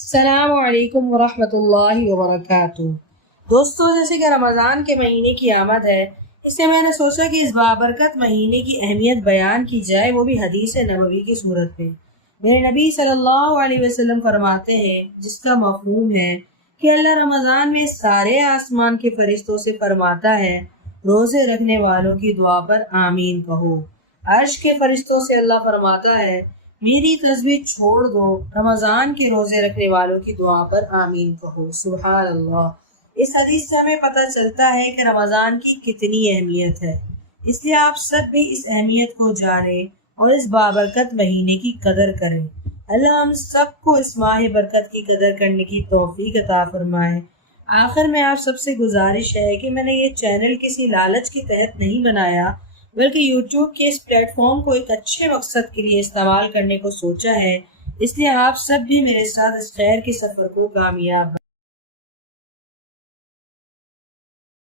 السلام علیکم ورحمۃ اللہ وبرکاتہ۔ دوستو، جیسے کہ رمضان کے مہینے کی آمد ہے، اس سے میں نے سوچا کہ اس بابرکت مہینے کی اہمیت بیان کی جائے، وہ بھی حدیث نبوی کی صورت میں۔ میرے نبی صلی اللہ علیہ وسلم فرماتے ہیں، جس کا مفہوم ہے کہ اللہ رمضان میں سارے آسمان کے فرشتوں سے فرماتا ہے، روزے رکھنے والوں کی دعا پر آمین کہو۔ عرش کے فرشتوں سے اللہ فرماتا ہے، میری تسبیح چھوڑ دو، رمضان کے روزے رکھنے والوں کی دعا پر آمین کہو۔ سبحان اللہ۔ اس حدیث سے ہمیں پتہ چلتا ہے کہ رمضان کی کتنی اہمیت ہے، اس لیے آپ سب بھی اس اہمیت کو جانیں اور اس بابرکت مہینے کی قدر کریں۔ اللہ ہم سب کو اس ماہ برکت کی قدر کرنے کی توفیق عطا فرمائے۔ آخر میں آپ سب سے گزارش ہے کہ میں نے یہ چینل کسی لالچ کے تحت نہیں بنایا، بلکہ یوٹیوب کے اس پلیٹ فارم کو ایک اچھے مقصد کے لیے استعمال کرنے کو سوچا ہے۔ اس لیے آپ سب بھی میرے ساتھ اس خیر کے سفر کو کامیاب